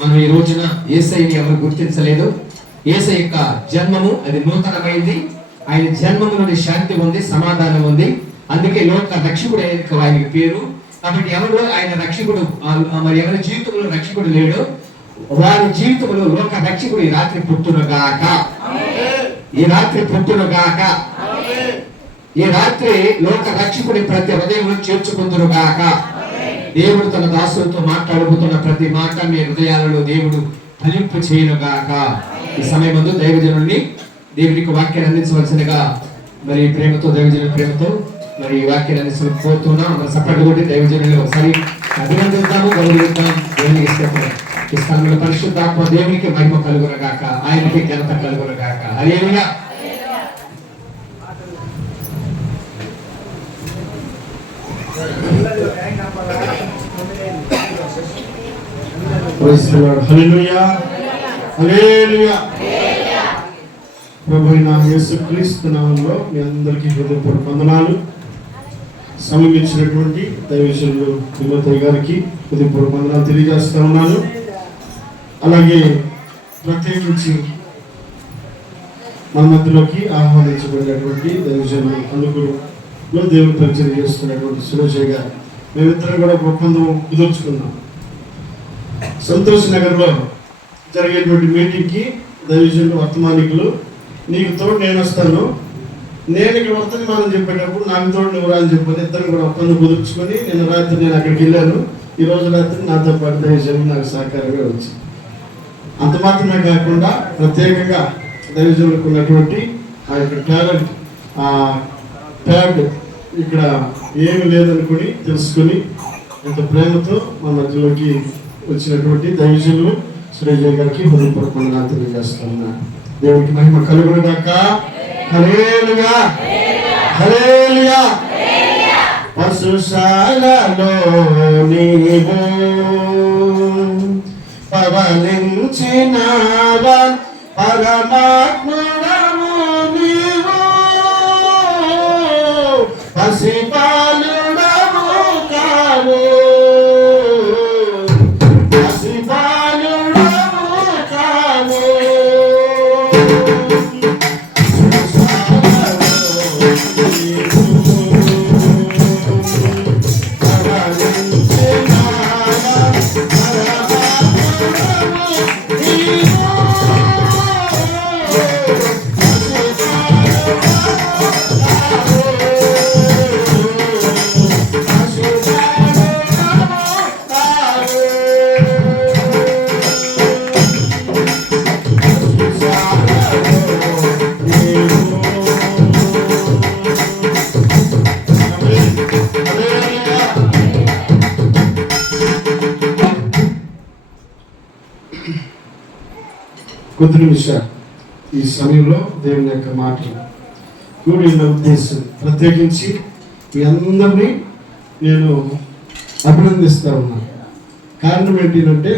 మనం ఈ రోజున యేసయ్యని ఎవరు గుర్తించలేదు. యేసయ్య యొక్క జన్మము అది నూతనమైంది. ఆయన జన్మములోని శాంతి ఉంది, సమాధానం ఉంది. అందుకే లోక రక్షకుడు ఆయనకి పేరు. కాబట్టి ఎవరు ఆయన రక్షకుడు, మరి ఎవరి జీవితంలో రక్షకుడు లేడు, వారి జీవితంలో లోక రక్షకుడు ఈ రాత్రి పుట్టునుగాక, ఈ రాత్రి పుట్టునుగాక, ఈ రాత్రి లోక రక్షకుడి ప్రతి హృదయంలో చేర్చుకుందురుగాక. దేవుడు తన దాసులతో మాట్లాడబోతున్న ప్రతి మాట మీ హృదయాలలో దేవుడు ఫలింపు చేయనుగాక. ఈ సమయమందు దైవజనుల్ని దేవునికి వాక్యాన్ని అందించవలసినగా మరి ప్రేమతో, దైవజనుల ప్రేమతో మరి ఈ వాక్యాన్ని అందించడం కోరుతున్నాం. మరి సపరేట్ కొట్టి దైవజనుల్ని ఒకసారి అభినందిద్దాము, గౌరవిద్దాం. దేవునికి ఇష్టపడే ఈ స్థలంలో పరిశుద్ధాత్మ దేవునికి మహిమ కలుగునగాక, ఆయనకి ఘనత కలుగునగాక. హల్లెలూయా. హల్లెలూయా, హల్లెలూయా. ప్రభువైన యేసుక్రీస్తు నామములో మీ అందరికీ హృదయపూర్వక వందనాలు. సమయం ఇచ్చినటువంటి దైవజనులు తిమోతి గారికి హృదయపూర్వక వందనాలు తెలియజేస్తా ఉన్నాను. అలాగే ప్రత్యేకించి మన మధ్యలోకి ఆహ్వానించబడినటువంటి దైవజనులు అనుకులో దేవుని పరిచయం చేస్తున్నటువంటి సురేష్ గారు, మేమిద్దరం కూడా ఒప్పందం కుదుర్చుకున్నాం. సంతోష్ నగర్లో జరిగేటువంటి మీటింగ్కి దైవజనులు వర్తమానికులు, నీకు తోడు నేను వస్తాను, నేను ఇక్కడ వర్తమానం చెప్పేటప్పుడు నాకు తోడు నువ్వు అని చెప్పని ఇద్దరు కూడా ఒప్పందం కుదుర్చుకొని నిన్న రాత్రి నేను అక్కడికి వెళ్ళాను. ఈ రోజు రాత్రి నాతో పాటు దైవజనులు నాకు సహకారంగా వచ్చి, అంత మాత్రమే కాకుండా ప్రత్యేకంగా దైవజనులకు ఉన్నటువంటి ఆ యొక్క టాలెంట్, ట్యాబ్ ఇక్కడ ఏమి లేదనుకుని తెలుసుకుని ఎంత ప్రేమతో మన మధ్యలోకి వచ్చినటువంటి దైవజనులు సురేష్ గారికి హృదయపూర్వకంగా తెలియజేస్తున్నా. దేవుడికి మహిమ కలుగునుగాక. హల్లెలూయా, హల్లెలూయా. పశుశాలలో నీవు పవలించినావా, పరమాత్ముడవు నీవు, పసిపాలుడవు కావు, కొద్ది నిమిషాలు ఈ సమయంలో దేవుని యొక్క మాటలు కూడి ఉన్న ఉద్దేశం ప్రత్యేకించి మీ అందరినీ నేను అభినందిస్తూ ఉన్నాను. కారణం ఏంటంటే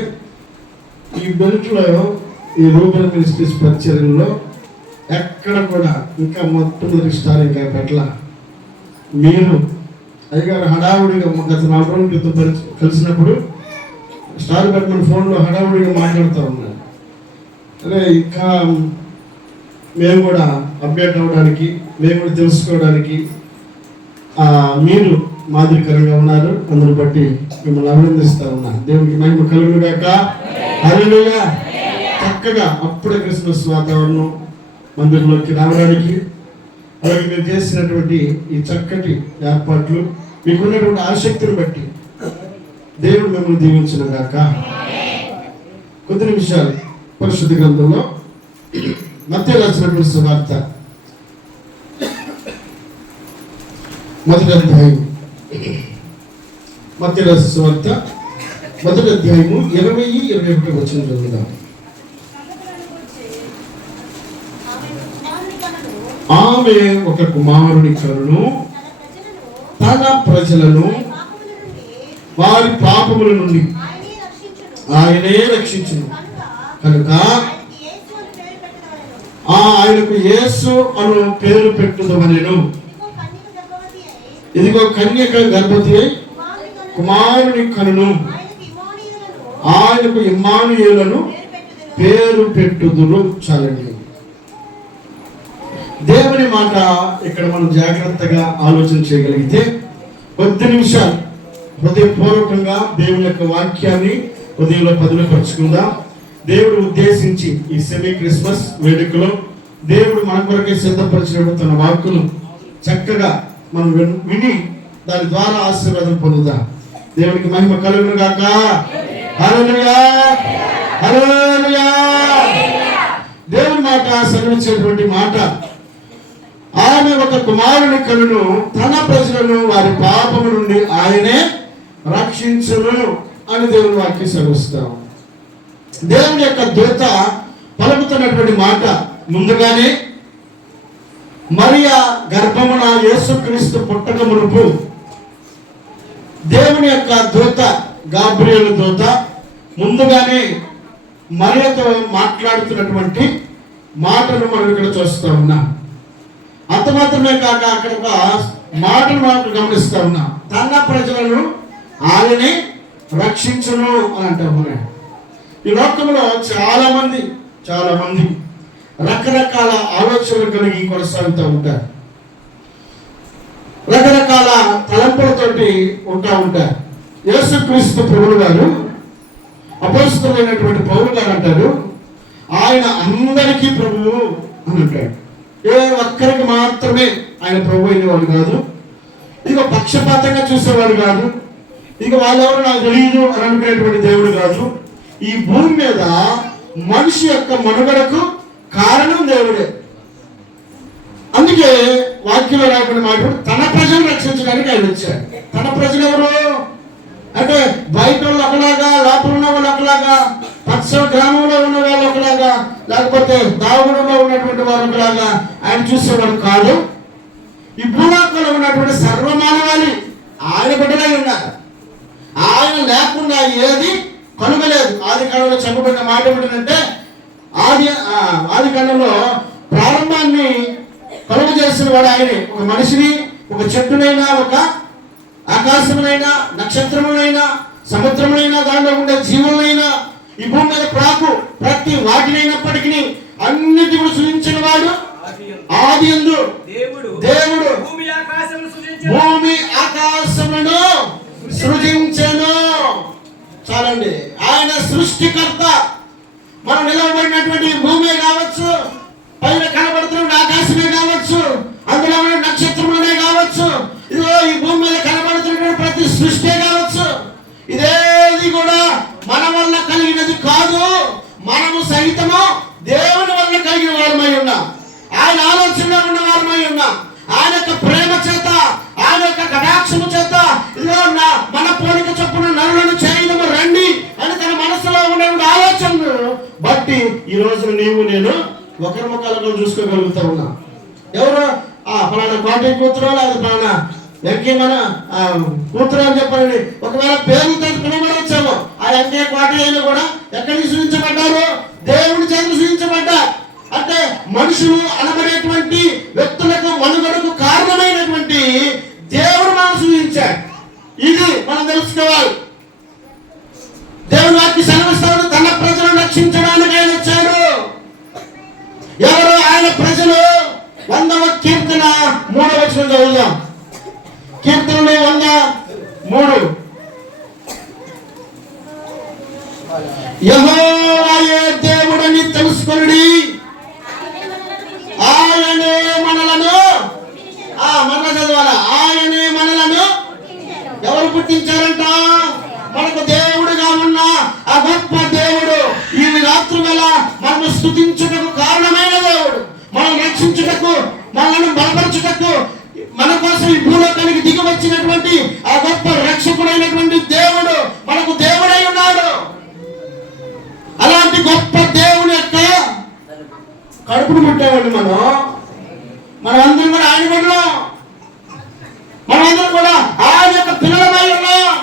ఈ బెల్ట్లో ఈ రూరల్ మినిస్ట్రీస్ పరిచర్యలో ఎక్కడ కూడా ఇంకా మొట్టమొదటి స్టార్ ఇంకా పెట్ల. మీరు అయ్యగారు హడావుడిగా గత 4 రోజుల క్రితం కలిసినప్పుడు స్టార్ పెట్టమని ఫోన్లో హడావుడిగా మాట్లాడుతూ ఉన్నారు. అదే ఇంకా మేము కూడా అప్డేట్ అవ్వడానికి, మేము కూడా తెలుసుకోవడానికి మీరు మాదిరికరంగా ఉన్నారు. అందుని బట్టి మిమ్మల్ని అభినందిస్తూ ఉన్నా. దేవునికి మహిమ కలుగునుగాక. హల్లెలూయా. చక్కగా అప్పుడే క్రిస్మస్ వాతావరణం మందిరంలోకి రావడానికి, అలాగే మీరు చేసినటువంటి ఈ చక్కటి ఏర్పాట్లు, మీకున్నటువంటి ఆసక్తిని బట్టి దేవుడు మిమ్మల్ని దీవించునుగాక. కొద్ది నిమిషాలు పరిశుద్ధ గ్రంథంలో మత్తయి రాసినటువంటి సువార్త మొదటి అధ్యాయం, మత్తయి రాసిన సువార్త మొదటి అధ్యాయము 20-21 వచనం చదువుదాం. ఆమె ఒక కుమారుని కనును తన ప్రజలను వారి పాపముల నుండి ఆయనే రక్షించును కనుక ఆయనకు యేసు అను పేరు పెట్టుదమనెను. ఇదిగో కన్యక గర్భవతి అయి కుమారుని కనును, ఆయనకు ఇమ్మానుయేలును పేరు పెట్టుదురు. చాలండి. దేవుని మాట ఇక్కడ మనం జాగ్రత్తగా ఆలోచన చేయగలిగితే కొద్ది నిమిషాలు హృదయపూర్వకంగా దేవుని యొక్క వాక్యాన్ని హృదయంలో పదులుపరుచుకుందాం. దేవుడు ఉద్దేశించి ఈ సెమీ క్రిస్మస్ వేడుకలో దేవుడు మన కొరకే సిద్ధపరిచినప్పుడు తన వాక్కును చక్కగా మనం విని దాని ద్వారా ఆశీర్వాదం పొందుదాం. దేవునికి మహిమ కలుగును గాక. హల్లెలూయా, హల్లెలూయా. దేవుని మాట సెలవిచ్చేటువంటి మాట, ఆమె ఒక కుమారుని కనును, తన ప్రజలను వారి పాపము నుండి ఆయనే రక్షించును అని దేవుని వాక్యం సెలవిస్తాం. దేవుని యొక్క దూత పలుకుతున్నటువంటి మాట ముందుగానే మరియా గర్భమున యేసుక్రీస్తు పుట్టక మునుపు దేవుని యొక్క దూత గాబ్రియేలు దూత ముందుగానే మరియతో మాట్లాడుతున్నటువంటి మాటను మనం ఇక్కడ చూస్తూ ఉన్నాం. అంత మాత్రమే కాక అక్కడ ఒక మాటను మనం గమనిస్తూ ఉన్నాం. తన ప్రజలను ఆయనే రక్షించును అని అంటాము. ఈ లోకంలో చాలా మంది రకరకాల ఆలోచనలు కలిగి కొనసాగుతూ ఉంటారు. రకరకాల తలంపులతోటి ఉంటారు. యేసుక్రీస్తు ప్రభువు గారు, అపోస్తలుడైనటువంటి పౌలు గారు అంటారు, ఆయన అందరికీ ప్రభువు అని అంటాడు. ఏ ఒక్కరికి మాత్రమే ఆయన ప్రభు అయినవాడు కాదు. ఇక పక్షపాతంగా చూసేవాడు కాదు. ఇక వాళ్ళెవరు నాకు తెలియదు అని అనుకునేటువంటి దేవుడు కాదు. ఈ భూమి మీద మనిషి యొక్క మనుగడకు కారణం దేవుడే. అందుకే వాక్యంలో రాకుండా మాట, తన ప్రజలు రక్షించడానికి ఆయన వచ్చాడు. తన ప్రజలు ఎవరు అంటే బయట వాళ్ళు ఒకలాగా, లోపల ఉన్న వాళ్ళు ఒకలాగా, పచ్చ గ్రామంలో ఉన్న వాళ్ళు ఒకలాగా, లేకపోతే దావుడులో ఉన్నటువంటి వారు ఒకలాగా ఆయన చూసేవాడు కాదు. ఈ భూలోకంలో ఉన్నటువంటి సర్వమానవాళి ఆయన బిడ్డలై ఉన్నారు. ఆయన లేకుండా ఏది కనుగలేదు. ఆది కాలంలో చెప్పబడిన మాట ఏమిటంటే, ఆది కాలంలో ప్రారంభాన్ని కలుగు చేసిన వాడు ఆయనే. ఒక మనిషిని, ఒక చెట్టునైనా, ఒక ఆకాశమునైనా, నక్షత్రమునైనా, సముద్రమునైనా, దాంట్లో ఉండే జీవులైనా, ఈ భూమి మీద ప్రతి వాటినైనప్పటికీ అన్నిటిని సృజించిన వాడు ఆదియందు దేవుడు భూమి ఆకాశమును సృజించెను. చాలండి. ఆయన సృష్టికర్త. మనం నిలవబడినటువంటి భూమి కావచ్చు, పైన కనబడుతున్న ఆకాశమే కావచ్చు, అందులో ఉన్న నక్షత్రములనే కావచ్చు, ఇదిగో ఈ భూమి మీద కనబడుతున్నటువంటి ప్రతి సృష్టి కావచ్చు, ఇదేది కూడా మన వల్ల కలిగినది కాదు. మనము సహితము దేవుని వల్ల కలిగిన వారమై ఉన్నాం. ఆయన ఆలోచనలో ఉన్న వారమై ఉన్నాం. ఆయన యొక్క ప్రేమ చేత, ఆయన యొక్క కటాక్షము చేత, ఇదిగో మన పోలిక చొప్పున నరులను చేయడము రండి అని తన మనసులో ఉన్న ఆలోచనను బట్టి ఈ రోజు నీవు నేను ఒకరి ముఖాలను చూసుకోగలుగుతా ఉన్నా. ఎవరు ఫలానా కోటయ్య కూతురు, లేదా ఫలానా ఎంకే మన కూతురు అని చెప్పండి. ఒకవేళ పేరు పిలవడవచ్చాము. ఆ ఎంకే కోటయ్యను కూడా ఎక్కడికి సూచించబడ్డారు? దేవుడి చేత సూచించబడ్డారు. అంటే మనుషులు అనబడేటువంటి వ్యక్తులకు మనుగడకు కారణమైనటువంటి దేవుడు మనం సూచించాడు. ఇది మనం తెలుసుకోవాలి. దేవుని వాక్య సెలవిస్తాడు, తన ప్రజలను రక్షించడానికి ఆయన వచ్చాడు. ఎవరు ఆయన ప్రజలు? 100వ కీర్తన 3వ వచనం చదువుదాం. కీర్తనలు 103. యెహోవాయే దేవుడని తెలుసుకొనుడి, ఆయనే మనలను మన చదవాల ఆయనే మనలను ఎవరు పుట్టించారంట? మనకు దేవుడుగా ఉన్న ఆ గొప్ప దేవుడు ఈ రాత్రి వేళ మనము స్తుతించుటకు కారణమైన దేవుడు, మనం రక్షించుటకు, మనల్ని బలపరచుటకు, మన కోసం ఈ భూలోకానికి దిగి వచ్చినటువంటి ఆ గొప్ప రక్షకుడైనటువంటి దేవుడు మనకు దేవుడై ఉన్నాడు. అలాంటి గొప్ప దేవుని యొక్క కడుపును పుట్టామండి మనమందరం కూడా ఆయన బిడ్డలు. మనమందరం కూడా ఆయన యొక్క పిల్లలమై ఉన్నాం.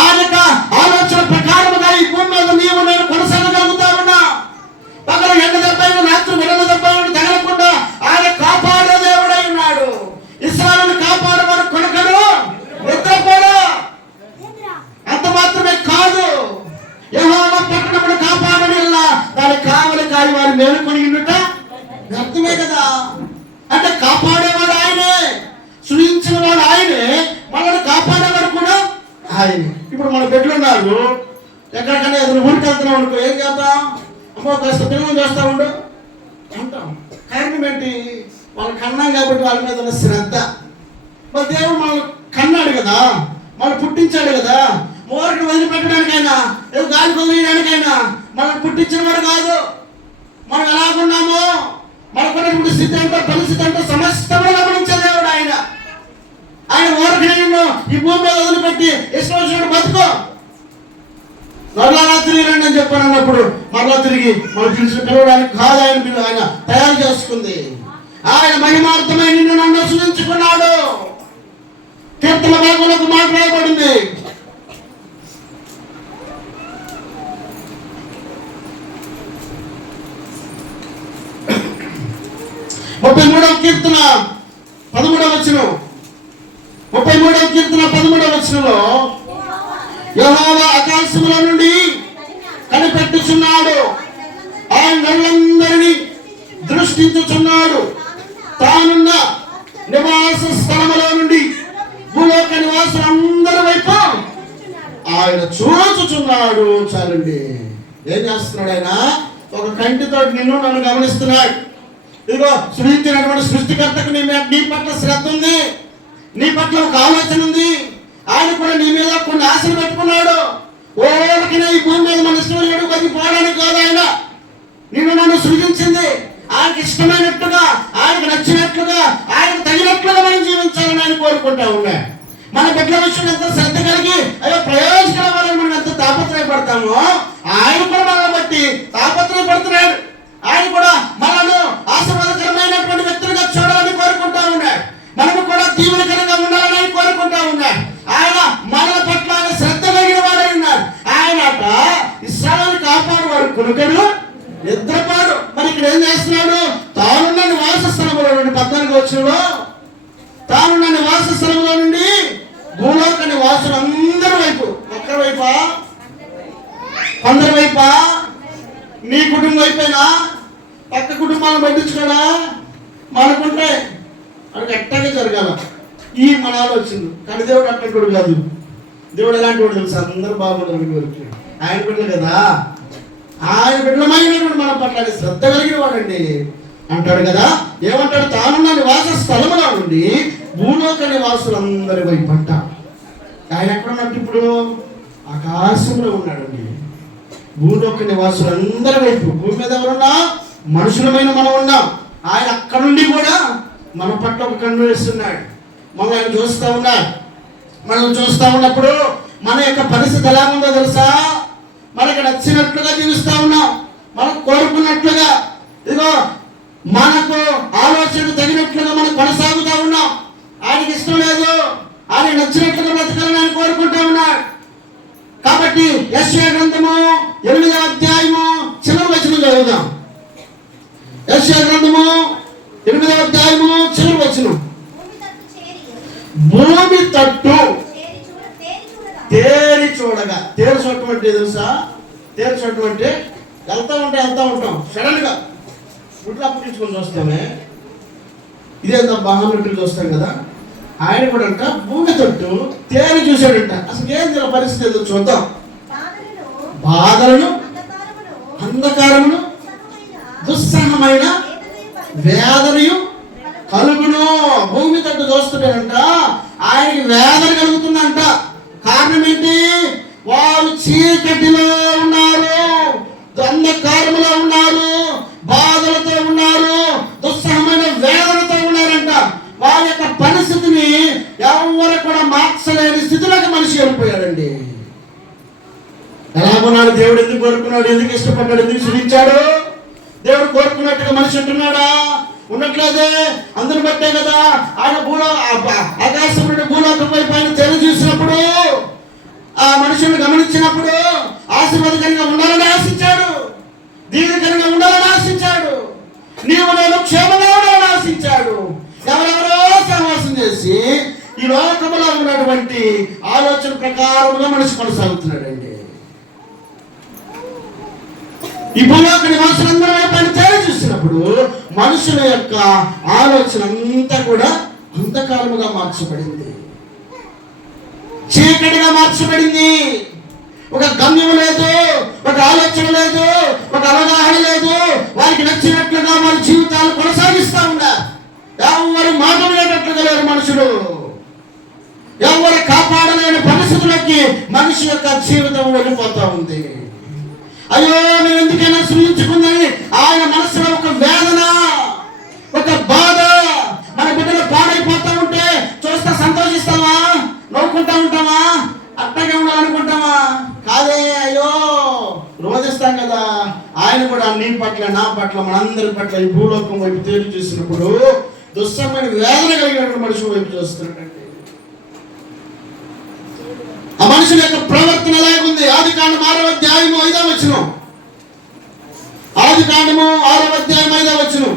ఆయన యొక్క ఆలోచన ప్రకారముగా ఈ భూమి మీద నీవు నేను కొనసాగలుగుతా ఉన్నా. పగలు ఎండ దెబ్బైన, రాత్రి వెడల దెబ్బైన తగలకుండా ఆయన కాపాడే దేవుడై ఉన్నాడు. ఇశ్రాయేలును కాపాడమని కొనకడు నిద్రపోడా. అంత మాత్రమే మేలుకొని ఉండుట వ్యర్థమే కదా. అంటే కాపాడేవాడు ఆయనే, సృజించిన వాడు ఆయనే, మనల్ని కాపాడేవాడు కూడా ఆయనే. ఇప్పుడు మన బిడ్డలు ఉన్నారు, ఎక్కడికైనా ఏదైనా ఊరికి వెళ్తున్నాం అనుకో, ఏం చేద్దాం? అమ్మో కాస్త పిల్లలు చేస్తా ఉండు అంటాం. కారణం ఏంటి? వాళ్ళు కన్నాం కాబట్టి వాళ్ళ మీద ఉన్న శ్రద్ధ. మరి దేవుడు మనల్ని కన్నాడు కదా, మనం పుట్టించాడు కదా. ఊరికి వదిలిపెట్టడానికైనా, ఏదో గాలి వదిలేయడానికైనా మనం పుట్టించిన వాడు కాదు. మనం ఎలాగున్నామో, మనకున్నటువంటి స్థితి అంటే, పరిస్థితి అంటే సమస్తము గమనించే దేవుడు ఆయన. ఆయన ఊరికి నిన్ను ఈ భూమి మీద వదిలిపెట్టి ఇష్టం వచ్చినట్టు బతుకో, మరలా తిరిగి రండి అని చెప్పాను అన్నప్పుడు మరలా తిరిగి మనం పిలిచి పిలవడానికి కాదు. ఆయన తయారు చేసుకుంది. ఆయన మహిమార్థమై నిన్ను నన్ను సృజించుకున్నాడు. కీర్తన భాగంలోకి మాట్లాడబడింది. 33వ కీర్తన 13వ వచనం. 33వ కీర్తన 13వ వచనంలో యెహోవా ఆకాశముల నుండి కనిపెట్టుచున్నాడు, ఆయన నరులందరినీ దృష్టించుచున్నాడు. తానున్న నివాస స్థలములో నుండి భూలోక నివాసులందరి వైపు ఆయన చూచుచున్నాడు. చాలండి. ఏం చేస్తున్నాడు ఆయన? ఒక కంటితో నిన్ను నన్ను గమనిస్తున్నాడు. ఇదిగో సృష్టించినటువంటి సృష్టికర్తకు నీ పట్ల శ్రద్ధ ఉంది, నీ పట్ల ఒక ఆలోచన ఉంది. ఆయన కూడా నీ మీద కొన్ని ఆశలు పెట్టుకున్నాడు. ఓరికైనా ఈ భూమి మీద మన ఇష్టం లేడు బతికిపోవడానికి కాదు. ఆయన నిన్ను నన్ను సృజించింది ఆయనకి ఇష్టమైనట్టుగా, ఆయనకు నచ్చినట్లుగా, ఆయనకు తగినట్లుగా మనం జీవించాలని ఆయన కోరుకుంటా ఉన్నాడు. మన బిడ్డల విషయం ఎంత శ్రద్ధ కలిగి అయ్యో ప్రయోజనం వాళ్ళని మనం ఎంత తాపత్రయపడతామో, ఆయన కూడా మనల్ని బట్టి తాపత్రయపడుతున్నాడు. ఆయన కూడా మనను ఆశీర్వాదకరమైనటువంటి వ్యక్తులుగా చూడాలని కోరుకుంటా ఉన్నాడు. మనము కూడా దీవెనకరంగా ఉండాలని ఆయన కోరుకుంటా ఉన్నాడు. ఆయన మనల పట్ల ఆయన శ్రద్ధ కలిగిన వాడై ఉన్నాడు. ఆయన అట ఇశ్రాయేలును కాపాడువాడు కునుకడు నిద్రపాడు. మరి ఇక్కడ ఏం చేస్తున్నాడు? తానున్న నివాస స్థలంలో నుండి 14వ వచనంలో తానున్న నివాస స్థలంలో నుండి భూలోక నివాసులందరి వైపు, ఒక్కరి వైపా కొందరి వైపా, నీ కుటుంబం వైపేనా, పక్క కుటుంబాలను పట్టించుకోడా? మనకుంటే అక్కడికి ఎట్టగా జరగాల ఈ మన ఆలోచన. కానీ దేవుడు అట్టడు కాదు. దేవుడు ఎలాంటి వాడు తెలుసు? అందరూ బాగుండాలని కోరిక. ఆయన బిడ్డలు కదా, ఆయన బిడ్డలమైనటువంటి మన పట్ల శ్రద్ధ కలిగిన వాడండి అంటాడు కదా. ఏమంటాడు? తానున్న నివాస స్థలములో నుండి భూలోక నివాసులందరి వైపు అంట. ఆయన ఎక్కడున్నట్టు? ఇప్పుడు ఆకాశంలో ఉన్నాడండి. భూలోక నివాసులందరి వైపు, భూమి మీద ఎవరున్నా మనుషులమైన మనం ఉన్నాం. ఆయన అక్కడ నుండి కూడా మన పట్ల ఒక కన్ను వేస్తున్నాడు. మనం ఆయన చూస్తూ ఉన్నాడు. మనం చూస్తూ ఉన్నప్పుడు మన యొక్క పరిస్థితి ఎలా ఉందో తెలుసా? మనకి నచ్చినట్లుగా జీవిస్తూ ఉన్నాం, మనం కోరుకున్నట్లుగా, ఇదిగో మనకు ఆలోచనకు తగినట్లుగా మనం కొనసాగుతూ ఉన్నాం. ఆయనకి ఇష్టం లేదు, ఆయన నచ్చినట్లుగా బ్రతకాలని ఆయన కోరుకుంటూ ఉన్నాడు. కాబట్టి యెషయా గ్రంథము 8వ అధ్యాయము చివరి వచనం చదువుదాం. యెషయా గ్రంథము 8వ అధ్యాయము చివరి వచనం. భూమి తట్టు తేరి చూడగా. తేరి చూడటం అంటే తెలుసా? తేరి చూడటం అంటే వెళ్తా ఉంటాం సడన్ గా గుడ్లు అప్పగించుకొని చూస్తామే. ఇదేంత బాగున్నట్టు చూస్తాం కదా. ఆయన కూడా అంట భూమి తట్టు తేరి చూశాడంట. అసలు ఏం పరిస్థితి ఏదో చూద్దాం. బాధలను, అంధకారమును, దుస్సహమైన వేదనయు కలుగును. భూమి తట్టు చూస్తున్నాడంట, ఆయనకి వేదన కలుగుతుందంట. కారణం ఏంటి? వారు చీకటిలో ఉన్నారు, అంధకారములో ఉన్నారు, బాధలతో ఉన్నారు, దుస్సహమైన వేదనతో ఉన్నారంట. వారి యొక్క పరిస్థితిని ఎవరు కూడా మార్చలేని స్థితిలోకి మనిషి వెళ్ళిపోయాడండి. ఎలా ఉన్నాడు? దేవుడు ఎందుకు కోరుకున్నాడు? ఎందుకు ఇష్టపడ్డాడు? ఎందుకు సృజించాడు? దేవుడు కోరుకున్నట్టుగా మనిషి ఉంటున్నాడా? ఉండట్లేదే. అందుని బట్టే కదా ఆయన ఆకాశం నుండి భూలోకం వైపు ఆయన తెర చూసినప్పుడు, ఆ మనుషులను గమనించినప్పుడు ఆశీర్వాదకరంగా ఉండాలని ఆశించాడు, దీవెనకరంగా ఉండాలని ఆశించాడు, నీవు నేను క్షేమంగా ఉండాలని ఆశించాడు. ఎవరెవరో సహవాసం చేసి ఈ లోకంలో ఉన్నటువంటి ఆలోచన ప్రకారంగా మనిషి కొనసాగుతున్నాడండి. ఈ భూలోక నివాసులందరూ పని చూసినప్పుడు మనుషుల యొక్క ఆలోచన అంతా కూడా అంధకారముగా మార్చబడింది, చీకటిగా మార్చబడింది. ఒక గమ్యం లేదు, ఒక ఆలోచన లేదు, ఒక అవగాహన లేదు. వారికి నచ్చినట్లుగా వారి జీవితాలు కొనసాగిస్తూ ఉన్నారు. ఎవరు మాట వినేటట్లుగా లేరు మనుషులు. ఎవరు కాపాడలేని పరిస్థితులకి మనిషి యొక్క జీవితం వెళ్ళిపోతా ఉంది. అయ్యో నేను ఎందుకైనా సృష్టించుకుందని ఆయన మనసులో ఒక వేదన, ఒక బాధ. మన బిడ్డలు పాడైపోతా ఉంటే చూస్తే సంతోషిస్తావా, నవ్వుకుంటా ఉంటావా, అట్టగే ఉండాలనుకుంటావా? కాదే, అయ్యో రోధిస్తాం కదా. ఆయన కూడా నీ పట్ల, నా పట్ల, మనందరి పట్ల ఈ భూలోకం వైపు తేలి చూసినప్పుడు దుస్సమైన వేదన కలిగినటువంటి మనుషుల వైపు చూస్తున్నాడండి. ఆ మనుషుల యొక్క ప్రవర్తన ఎలాగుంది? ఆదికాండం 6వ అధ్యాయము 5వ వచనం. ఆదికాండము 6వ అధ్యాయం 5వ వచనం.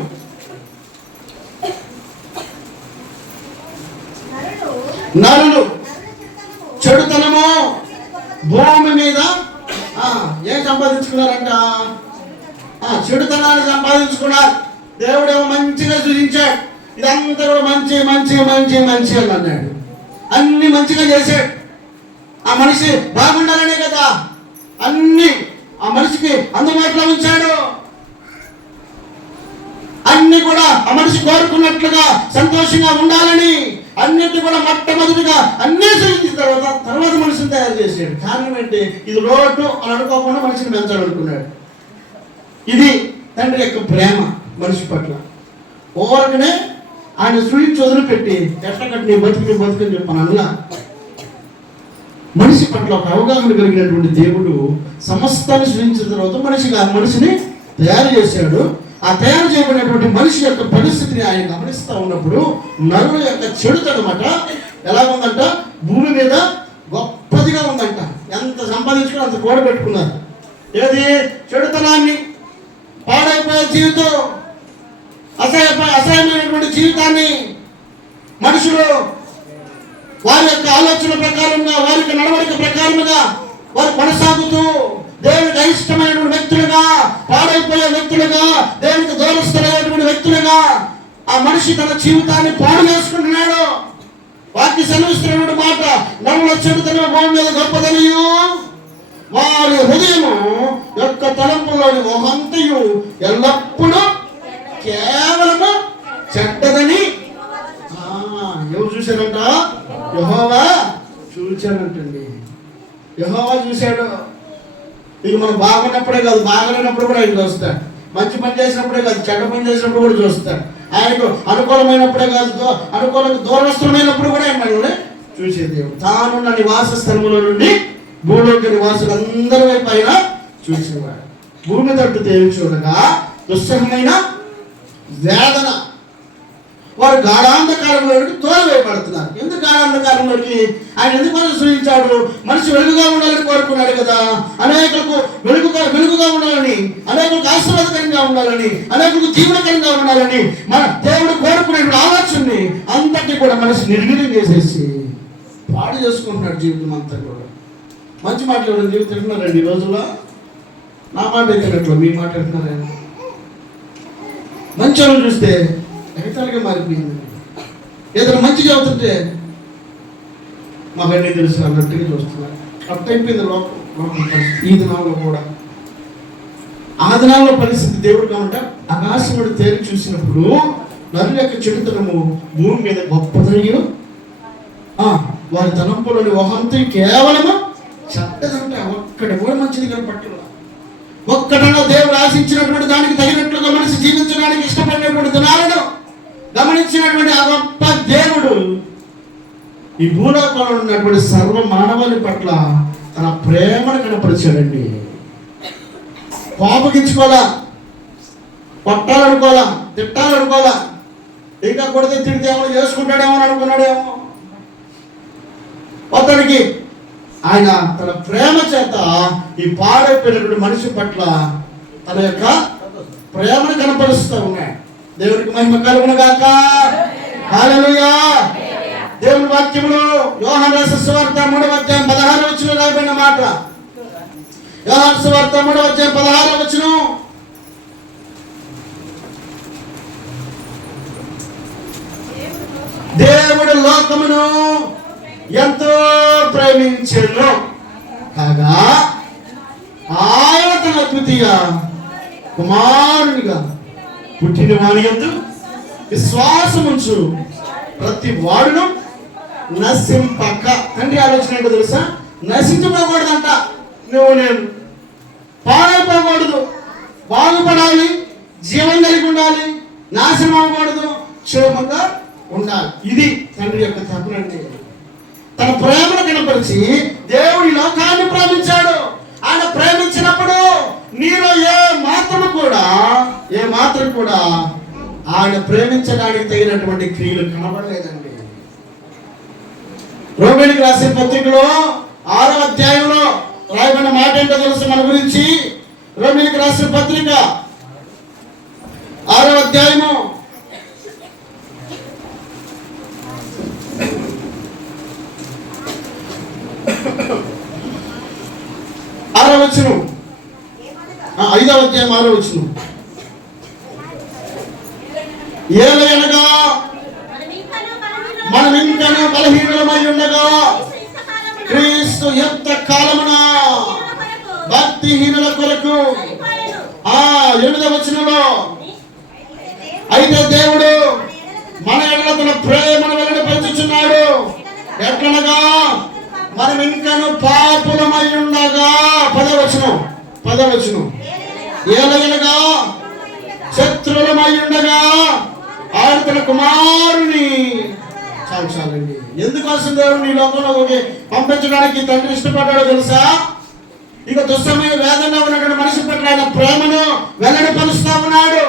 నరులు చెడుతనము భూమి మీద ఏం సంపాదించుకున్నారంట? చెడుతనాన్ని సంపాదించుకున్నారు. దేవుడేమో మంచిగా సృజించాడు. ఇదంతా కూడా మంచి మంచి మంచి మంచి అని అన్నాడు. అన్ని మంచిగా చేశాడు. ఆ మనిషి బాగుండాలనే కదా అన్ని ఆ మనిషికి అందుబాటులో ఉంచాడు. అన్ని కూడా ఆ మనిషి కోరుకున్నట్లుగా సంతోషంగా ఉండాలని అన్నిటి కూడా మొట్టమొదటిగా అన్నీ సృష్టించిన తర్వాత మనిషిని తయారు చేసాడు. కారణం ఏంటి? ఇది లోటు అని అనుకోకుండా మనిషిని పెంచాలనుకున్నాడు. ఇది తండ్రి యొక్క ప్రేమ మనిషి పట్ల. ఓరకనే ఆయన సృష్టించి వదిలిపెట్టి ఎట్టకట్టి నీ బతుకుని చెప్పాను అన్నా. మనిషి పట్ల ఒక అవగాహన కలిగినటువంటి దేవుడు సమస్తాన్ని సృష్టించిన తర్వాత మనిషిని తయారు చేశాడు. ఆ తయారు చేయబడినటువంటి మనిషి యొక్క పరిస్థితిని ఆయన గమనిస్తూ ఉన్నప్పుడు నరుల యొక్క చెడుతనమాట ఎలా ఉందంట? భూమి మీద గొప్పదిగా ఉందంట. ఎంత సంపాదించుకుని అంత కూడబెట్టుకున్నారు. ఏది? చెడుతనాన్ని, పాడైపోయే జీవితం, అసహ్యమైనటువంటి జీవితాన్ని మనుషులు వారి యొక్క ఆలోచన ప్రకారంగా, వారి యొక్క నడవడిక ప్రకారముగా వారు కొనసాగుతూ దేవునికి అయిష్టమైనటువంటి వ్యక్తులుగా, పాడైపోయే వ్యక్తులుగా, దేవునికి దూరస్తులైనటువంటి వ్యక్తులుగా ఆ మనిషి తన జీవితాన్ని పాడు చేసుకుంటున్నాడు. వారికి సెలవిస్తున్నటువంటి మాట, నరుల చెడుతనం భూమి మీద గొప్పదనియు వారి హృదయము యొక్క తలంపులోని మొహంతయు ఎల్లప్పుడూ కేవలము చెడ్డదని ఎవరు చూశారంట? యెహోవా చూశాడంటండి. యెహోవా చూశాడు. ఇక మనం బాగున్నప్పుడే కాదు, బాగలేనప్పుడు కూడా ఆయన చూస్తాడు. మంచి పని చేసినప్పుడే కాదు, చెడ్డ పని చేసినప్పుడు కూడా చూస్తాడు. ఆయనకు అనుకూలమైనప్పుడే కాదు, అనుకూలంగా దూరవస్తుమైనప్పుడు కూడా ఆయన మనల్ని చూసే దేవుడు. తానున్న నివాస స్థలములో నుండి భూలోక నివాసులందరి వైపు ఆయన చూసేవాడు. భూమి తట్టు తేలి చూడగా దుస్సహమైన వేదన. వారు గాఢాంధకారంలోకి తోలివేయబడుతున్నారు. ఎందుకు గాఢాంధకారంలోకి? ఆయన ఎందుకు మనం సృష్టించాడు? మనిషి వెలుగుగా ఉండాలని కోరుకున్నాడు కదా. అనేకులకు వెలుగుగా ఉండాలని, అనేకులకు ఆశీర్వాదకరంగా ఉండాలని, అనేకులకు జీవనకరంగా ఉండాలని మన దేవుడు కోరుకునే ఆలోచనని అంతటి కూడా మనిషి నిర్వీర్యం చేసేసి పాడు చేసుకుంటున్నాడు జీవితం అంతా కూడా. మంచి మాట్లాడే జీవితం తింటున్నారండి ఈ రోజుల్లో. నా మాట అయితే మీ మాట అంటున్నారా? మంచి వాళ్ళు చూస్తే ఎగతాళిగా మారిపోయింది. ఏదైనా మంచిగా అవుతుంటే మాకన్నీ తెలుసు అన్నట్టుగా చూస్తున్నారు. అట్టయిపోయింది లోకం పరిస్థితి. ఈ దినాల్లో కూడా ఆ దినాల్లో పరిస్థితి దేవుడు కాబట్టి ఆకాశముడు తేలి చూసినప్పుడు నరుల యొక్క చెడుతనము భూమి మీద గొప్పదయ్యో వారి తలంపులోని ఒహంతో కేవలము చెడ్డదంటే ఒక్కటి కూడా మంచిది కనపట్టలేదు. ఒక్కటనో దేవుడు ఆశించినటువంటి దానికి తగినట్లుగా మనిషి జీవించడానికి ఇష్టపడినటువంటి దినాలను గమనించినటువంటి ఆ గొప్ప దేవుడు ఈ భూలోకంలో ఉన్నటువంటి సర్వ మానవాళి పట్ల తన ప్రేమను కనపరిచాడండి. కోపగించుకోవాలా, కొట్టాలనుకోవాలా, తిట్టాలనుకోవాలా, ఇంకా కొడితే తిడితే ఏమో చేసుకుంటాడేమో అనుకున్నాడేమో. అతనికి ఆయన తన ప్రేమ చేత ఈ పాడైపోయినటువంటి మనిషి పట్ల తన యొక్క ప్రేమను కనపరుస్తూ ఉన్నాడు. దేవునికి మహిమ కలుగును గాక. హల్లెలూయా. దేవుని వాక్యములో యోహాను రాసిన సువార్త 3వ అధ్యాయం 16వ వచనంలో రాయబడిన మాట. యోహాను సువార్త 3వ అధ్యాయం 16వ వచనం. ప్రేమించెను కాగా ఆయన తన అద్వితీయ కుమారునిగా పుట్టిన వాని యందు విశ్వాసముంచు ప్రతి వాడును నశింపక. తండ్రి ఆలోచన ఏంటో తెలుసా? నశించిపోకూడదంట. నువ్వు నేను పాడైపోకూడదు, బాగుపడాలి, జీవం కలిగి ఉండాలి, నాశనం అవ్వకూడదు, క్షేమంగా ఉండాలి. ఇది తండ్రి యొక్క తపనండి. తన ప్రేమను కనపరిచి దేవుడి లోకాన్ని ప్రేమించాడు. ఆయన ప్రేమించినప్పుడు నీలో ఏ మాత్రం కూడా ఆయన ప్రేమించడానికి తగినటువంటి క్రియలు కనబడలేదండి. రోమీయులకు రాసిన పత్రికలో 6వ అధ్యాయంలో రాయబడిన మాట ఏంటో తెలుసు మన గురించి? రోమీయులకు రాసిన పత్రిక 6వ అధ్యాయము 6వ వచనం, 5వ అధ్యాయం 6వ వచనం. ఏలయనగా మనం ఇంకనూ బలహీనమై ఉండగా క్రీస్తు ఎంత కాలమున భక్తిహీనుల కొరకు 8వ వచనంలో అయితే దేవుడు మన ఎడల తన ప్రేమను వెల్లడిపరుచుచున్నాడు. ఎట్లనగా మనం ఇంకనూ పాపులమై ఉండగా 10వ వచనం ఏలయనగా శత్రువులమై ఉండగా ఆయన తన కుమారుని చాలండి. ఎందుకోసం దేవుడు ఈ లోకంలోకి పంపించడానికి తండ్రి ఇష్టపడ్డాడో తెలుసా? ఇక దుష్టమైన వేదనలో ఉన్నటువంటి మనిషి పట్ల ఆయన ప్రేమను వెల్లడిపరుస్తా ఉన్నాడు.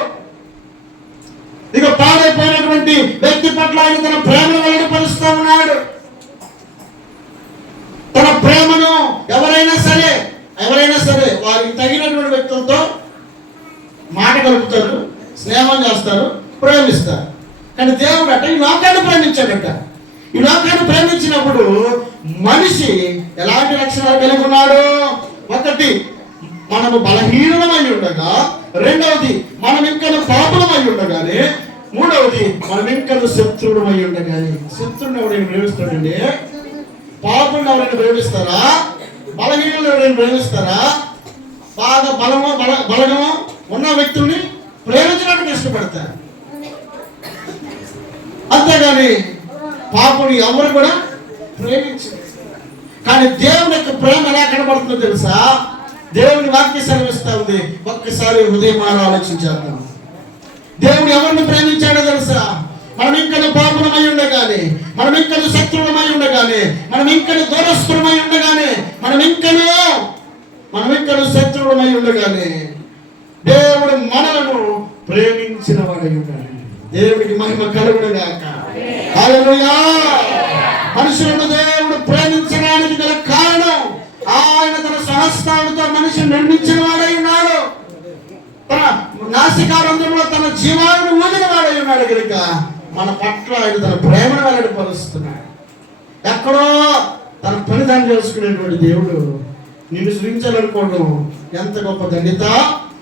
ఇక పాడైపోయినటువంటి వ్యక్తి పట్ల ఆయన తన ప్రేమను వెల్లడిపరుస్తా ఉన్నాడు. తన ప్రేమను ఎవరైనా సరే వారికి తగినటువంటి వ్యక్తులతో మాట కలుపుతారు, స్నేహం చేస్తారు, ప్రేమిస్తారు. కానీ దేవుడు అట ఈ లోకాన్ని ప్రేమించాడట. ఈ లోకాన్ని ప్రేమించినప్పుడు మనిషి ఎలాంటి లక్షణాలు కలిగి ఉన్నాడు? 1, మనము బలహీనమై ఉండగా, 2వది మనం ఇంకా పాపులమై ఉండగానే, 3వది మనం ఇంకా శత్రువులమై ఉండగానే. శత్రువుని ఎవరైనా ప్రేమిస్తాడండి? పాపులను ఎవరైనా ప్రేమిస్తారా? బలహీనులు ఎవరైనా ప్రేమిస్తారా? బాగా బలగము ఉన్న వ్యక్తుల్ని ప్రేమించడానికి ఇష్టపడతారు. అంతేగాని పాపుని ఎవరు కూడా ప్రేమించరు. కానీ దేవుని యొక్క ప్రేమ ఎలా కనబడుతుందో తెలుసా? దేవుని వాక్య సెలవిస్తా ఉంది. ఒక్కసారి హృదయం ఆలోచించేద్దాం. దేవుడు ఎవరిని ప్రేమించాడో తెలుసా? మనం ఇంకా పాపులమై ఉండగానే, మనం ఇంకా శత్రువులమై ఉండగానే, మనం ఇంకా దూరస్థులమై ఉండగానే, మనం ఇంకా శత్రువులమై ఉండగానే దేవుడు మనలను ప్రేమించిన వాడై ఉన్నాడు. దేవుడికి మహిమ కలుగునుగాక. హల్లెలూయా. మనుషులను దేవుడు ప్రేమించడానికి గల కారణం ఆయన తన సహస్రాలతో మనిషిని నిర్మించిన వాడై ఉన్నాడు. తన నాసికారంధ్రంలో తన జీవాన్ని ఊదిన వాడై ఉన్నాడు కనుక మన పట్ల ఆయన తన ప్రేమను వెల్లడిపరుస్తున్నాడు. ఎక్కడో తన పని దాన్ని చేసుకునేటువంటి దేవుడు నిన్ను సృష్టించాలనుకోవడం ఎంత గొప్ప దండిత.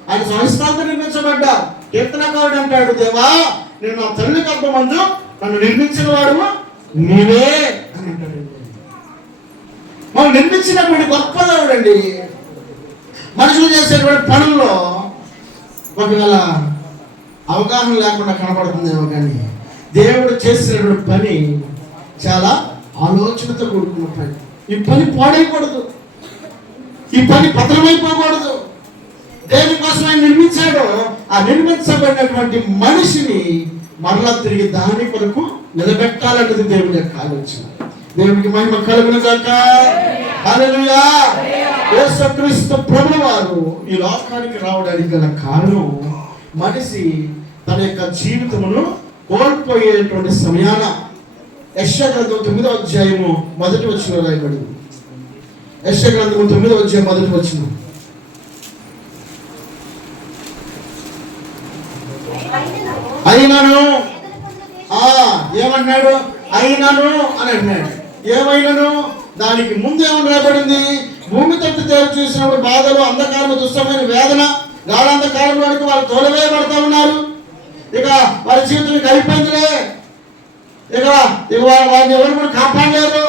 ఆయన సహస్రాలతో నిర్మించబడ్డా. కీర్తనకారుడు అంటాడు, దేవా నేను నా తల్లి గర్భమందు నన్ను నిర్మించిన వాడు నీవే అని అంటాడు. మనం నిర్మించినటువంటి గొప్ప దేవుడండి. మనుషులు చేసేటువంటి పనుల్లో ఒకవేళ అవగాహన లేకుండా కనబడుతుందేమో, కానీ దేవుడు చేసినటువంటి పని చాలా ఆలోచనతో కూడుకున్న పని. ఈ పని పాడైకూడదు, ఈ పని పతనమైపోకూడదు. దేనికోసం ఆయన నిర్మించాడో ఆ నిర్మించబడినటువంటి మనిషిని మరలా తిరిగి దాని కొరకు నిలబెట్టాలన్నది దేవుని యొక్క ఆలోచన. దేవునికి మహిమ కలుగును గాక. హల్లెలూయా. యేసుక్రీస్తు ప్రభువు వారు ఈ లోకానికి రావడానికి గల కారణం మనిషి తన యొక్క జీవితమును కోల్పోయేటువంటి సమయాన యెషయా గ్రంథం 9వ అధ్యాయము 1వ వచనంలో రాయబడింది. యెషయా గ్రంథం 9వ అధ్యాయం 1వ వచనం. అయినను ఏమన్నాడు? అయినను అని అన్నాడు. ఏమైనను? దానికి ముందు ఏమని రాబడింది? భూమి తట్టు దేవుడు చూసినప్పుడు బాధలు, అంధకారము, దుష్టమైన వేదన, గాఢాంధకారంలోనికి వాళ్ళు తోలవేయబడతా ఉన్నారు. ఇక వారి జీవితం అయిపోయిందిలే, ఇక వారిని ఎవరు కూడా కాపాడలేరు.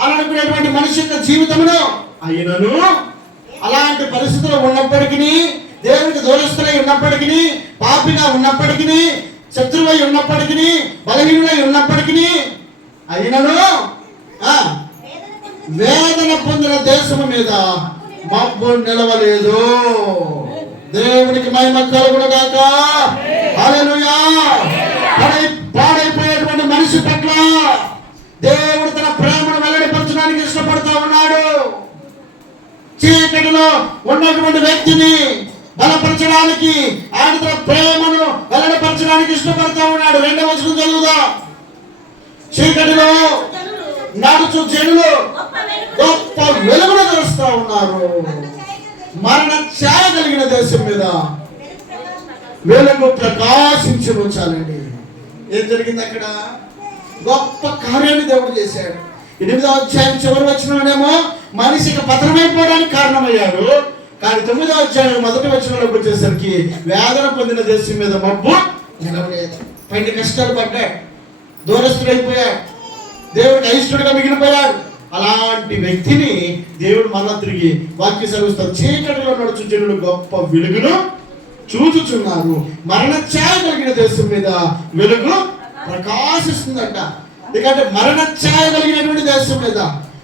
అని అనుకునేటువంటి మనిషి యొక్క జీవితంలో అయినను అలాంటి పరిస్థితులు ఉన్నప్పటికీ, దేవునికి దూరస్తులై ఉన్నప్పటికీ, పాపిగా ఉన్నప్పటికీ, శత్రువై ఉన్నప్పటికీ, బలహీనులై ఉన్నప్పటికీ అయినను వేదన పొందిన దేశము మీద మబ్బు నిలవలేదు. దేవునికి మహిమ కలుగునుగాక. హల్లెలూయా. పాడైపోయేటువంటి మనిషి పట్ల దేవుడు తన ప్రేమను వెల్లడిపరచడానికి ఇష్టపడుతూ ఉన్నాడు. చీకటిలో ఉన్నటువంటి వ్యక్తిని బలపరచడానికి, ఆయన తన ప్రేమను వెల్లడిపరచడానికి ఇష్టపడుతూ ఉన్నాడు. 2వ వచనం చదువుదా. చీకటిలో నడుచు జనులు గొప్ప వెలుగును చూస్తూ ఉన్నారు. మరణ ఛాయ కలిగిన దేశం మీద వెలుగు ప్రకాశించి ఉంచాలండి. ఏం జరిగింది అక్కడ? గొప్ప కార్యాన్ని దేవుడు చేశాడు. 8వ అధ్యాయం చివరి వచనంలోనేమో మనిషికి పతనమైపోవడానికి కారణమయ్యాడు. కానీ 9వ అధ్యాయం మొదటి వచనంలోకి వచ్చేసరికి వేదన పొందిన దేశం మీద మబ్బు నిలవలేదు. పైన కష్టాలు పడ్డాడు, దూరస్తుడైపోయాడు, దేవుడికి అయిష్టుడిగా మిగిలిపోయాడు. అలాంటి వ్యక్తిని దేవుడు మళ్ళా తిరిగి వాక్య సెలవిస్తారు. చీకటిలో నడుచు జనులు గొప్ప వెలుగును చూచుచున్నారు. మరణ ఛాయ కలిగిన దేశం మీద వెలుగు ప్రకాశిస్తుందంట. ఎందుకంటే మరణ ఛాయ కలిగినటువంటి దేశం మీద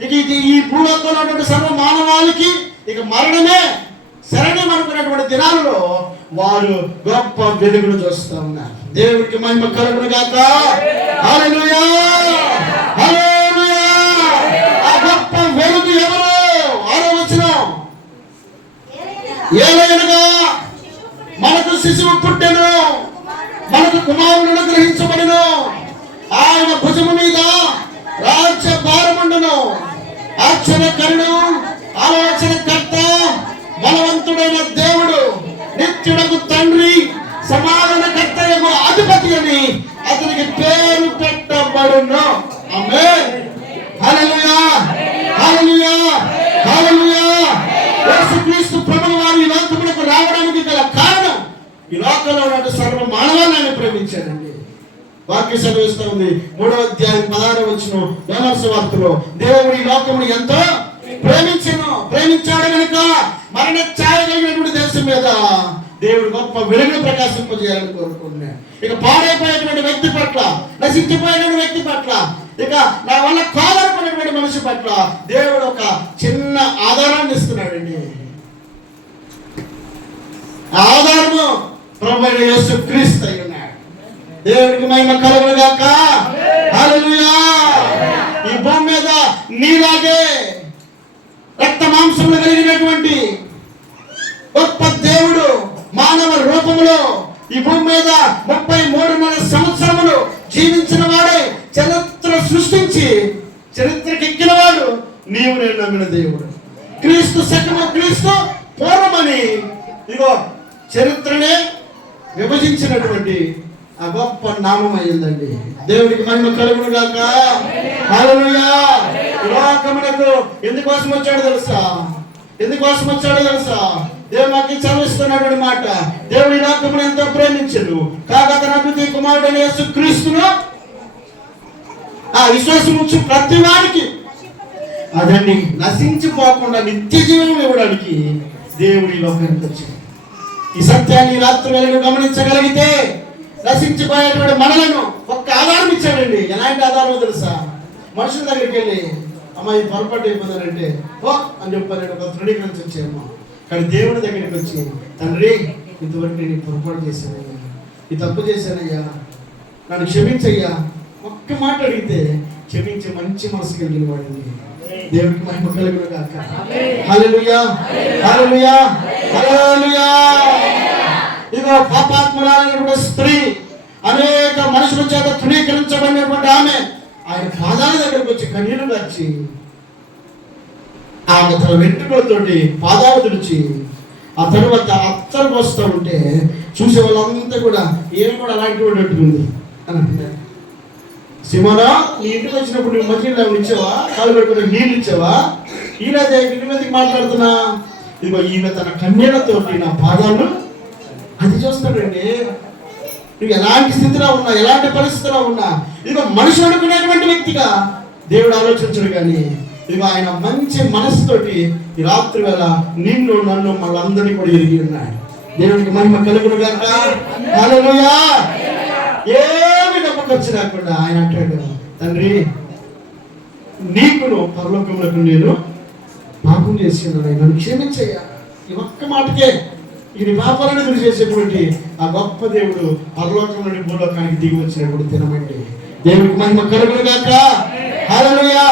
ఇక ఈ భూలోకంలో ఉన్నటువంటి సర్వ మానవాళికి ఇక మరణమే శరణ్యం అనుకున్నటువంటి దినాలలో వారు గొప్ప వెలుగును చూస్తూ ఉన్నారు. దేవుడికి మహిమ కలుగునుగాక. హల్లెలూయా. హల్లెలూయా. ఆ గొప్ప వెలుగు ఎవరు? 6వ వచనం. ఏలయనగా మనకు శిశువు పుట్టెను, మనకు కుమారుడు అనుగ్రహించబడెను, ఆయన భుజము మీద రాజ్య భారముండును. ఆశ్చర్యకరుడు, ఆలోచనకర్త, బలవంతుడైన దేవుడు, నిత్యుడకు తండ్రి, సమాధానకర్తయగు అధిపతి అని అతనికి పేరు పెట్టబడును. ఆమేన్. హల్లెలూయా. హల్లెలూయా. హల్లెలూయా. యేసుక్రీస్తు ప్రభువు వారు ఈ లోకమునకు రావడానికి గల కారణం ఈ లోకంలో ఉన్న సర్వ మానవాన్ని ఆయన ప్రేమించాడండి. వాక్య సెలవిస్తూ ఉంది 3వ అధ్యాయం 16వ వచనం యోహాను సువార్తలో, దేవుడు ఈ లోకమును ఎంతో ప్రేమించాడు కనుక మరణ ఛాయ కలిగినటువంటి దేశం మీద దేవుడు గొప్ప వెలుగును ప్రకాశింపజేయాలని కోరుకుంటున్నాడు. ఇక పాడైపోయేటువంటి వ్యక్తి పట్ల, నశించిపోయినటువంటి వ్యక్తి పట్ల, ఇక నా వల్ల కాదనుకున్నటువంటి మనిషి పట్ల దేవుడు ఒక చిన్న ఆధారాన్ని ఇస్తున్నాడండి. ఆధారము ప్రభువైన యేసుక్రీస్తు అయి ఉన్నాడు. దేవుడికి మహిమ కలుగునుగాక. హల్లెలూయా. ఈ భూమి మీద నీలాగే రక్త మాంసములు కలిగినటువంటి గొప్ప దేవుడు మానవ రూపంలో ఈ భూమి మీద 33 సంవత్సరములు జీవించిన వాడే చరిత్ర సృష్టించి చరిత్రకెక్కిన వాడు నీవు నేను నమ్మిన దేవుడు. క్రీస్తు శకము క్రీస్తు పూర్వమని ఇగో చరిత్రనే విభజించినటువంటి ఆ గొప్ప నామం అయ్యిందండి. దేవుడికి మహిమ కలుగునుగాక. హల్లెలూయా. లోకమునకు ఎందుకోసం వచ్చాడో తెలుసా? ఎందుకోసం వచ్చాడో తెలుసా? దేవుడు మాకు చదివిస్తున్నటువంటి మాట, దేవుడి లోకమును ఎంతో ప్రేమించను కాగా తన అద్వితీయ కుమారుడైన యేసుక్రీస్తును విశ్వాసం ఉంచు ప్రతి వారికి అదండి నశించిపోకుండా నిత్య జీవనం ఇవ్వడానికి దేవుడి లోకానికి వచ్చాడు. ఈ సత్యాన్ని రాత్రి వేళను గమనించగలిగితే నశించిపోయేటువంటి మనలను ఒక్క ఆధారం ఇచ్చాడండి. ఎలాంటి ఆధారం తెలుసా? మనుషుల దగ్గరికి వెళ్ళి అమ్మ ఈ పొరపాటు అయిపోతానంటే ఓ అని చెప్పాను, ఒక తృణీకరించి వచ్చాయమ్మా. కానీ దేవుడి దగ్గరికి వచ్చి తండ్రి ఇంతవరకు నేను పొరపాటు చేశానయ్యా, ఈ తప్పు చేశానయ్యా, నన్ను క్షమించయ్యా, ఒక్క మాట అడిగితే క్షమించే మంచి మనసు కలిగిన వాడింది. దేవుడికి మహిమ కలుగునుగాక. హల్లెలూయా. హల్లెలూయా. హల్లెలూయా. ఇదిగో పాపాత్మురాలైనటువంటి స్త్రీ, అనేక మనుషుల చేత తృణీకరించబడినటువంటి ఆమె ఆయన పాదాల దగ్గరకు వచ్చి కన్నీళ్లు గార్చి ఆమె తన వెంట్రుకలతోటి పాదాలు తుడిచి ఆ తర్వాత అత్తరు పోస్తూ ఉంటే చూసే వాళ్ళంతా కూడా ఏం కూడా అలాంటి వాడు పెట్టుకుంది అని అంటున్నారు. సిమోనా, నీ ఇంటికి వచ్చినప్పుడు నువ్వు మంచి ఇచ్చావా? కాలు పెట్టుకుని నీళ్ళు ఇచ్చావా? ఈరోజు ఇంటి మీదకి మాట్లాడుతున్నా, ఇదిగో ఈమె తన కన్నీళ్లతోటి నా పాదాలు అది చూస్తాడండి. నువ్వు ఎలాంటి స్థితిలో ఉన్నా, ఎలాంటి పరిస్థితిలో ఉన్నా, ఇదిగో మనిషి అనుకునేటువంటి వ్యక్తిగా దేవుడు ఆలోచించడు. కానీ ఇదిగో ఆయన మంచి మనసుతోటి ఈ రాత్రి వేళ నిన్ను నన్ను మనందరినీ కూడా ఎరిగి ఉన్నాడు. దేవునికి మహిమ కలుగును గాక. హల్లెలూయా. ఏమి డబ్బు ఖర్చు లేకుండా ఆయన అంటాడు, తండ్రి నీకును పరలోకములకు నేను పాపం చేసి ఉన్నాను, నన్ను క్షమించయ్యా. ఈ ఒక్క మాటకే ఇది పాపాలను గురి చేసేటువంటి ఆ గొప్ప దేవుడు పరలోకం నుండి భూలోకానికి దిగి వచ్చినప్పుడు తినమండి. దేవునికి మహిమ కలుగును గాక. హల్లెలూయా.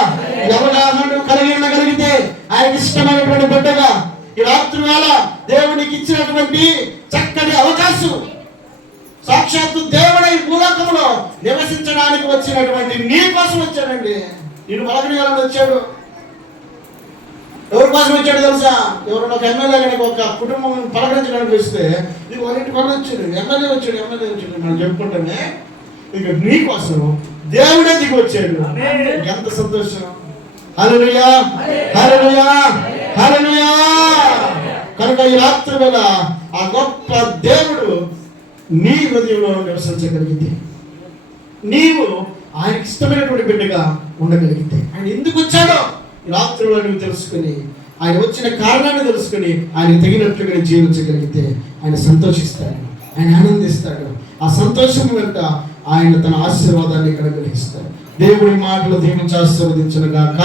అవగాహన కలిగితే ఆయనకి ఇష్టమైనటువంటి బిడ్డగా ఈ రాత్రి వేళ దేవునికి ఇచ్చినటువంటి చక్కటి అవకాశం, సాక్షాత్తు దేవుడై భూలోకంలో నివసించడానికి వచ్చినటువంటి నీ కోసం వచ్చాడండి. నేను పలకనియాలని వచ్చాడు. ఎవరి కోసం వచ్చాడు తెలుసా? ఎవరైనా ఒక ఎమ్మెల్యే కనుక ఒక కుటుంబం పలకరించడానికి వస్తే ఇది వాళ్ళ ఇంటి పనులు వచ్చాడు, ఎమ్మెల్యే వచ్చాడు మనం చెప్పుకుంటామే. ఇక నీ కోసం దేవుడే దిగి వచ్చాడు. ఎంత సంతోషం. హల్లెలూయా, హల్లెలూయా, హల్లెలూయా. కనుక ఈ రాత్రి వేళ ఆ గొప్ప దేవుడు నీ హృదయంలో నివసించగలిగితే, నీవు ఆయనకి ఇష్టమైనటువంటి బిడ్డగా ఉండగలిగితే, ఆయన ఎందుకు వచ్చాడో ఈ రాత్రిలో నువ్వు తెలుసుకుని, ఆయన వచ్చిన కారణాన్ని తెలుసుకుని ఆయన తగినట్లుగా జీవించగలిగితే ఆయన సంతోషిస్తాడు, ఆయన ఆనందిస్తాడు. ఆ సంతోషం వెంట ఆయన తన ఆశీర్వాదాన్ని కనుగొనిస్తాడు. దేవుడి మాటలు దీవించి ఆశీర్వదించును గాక.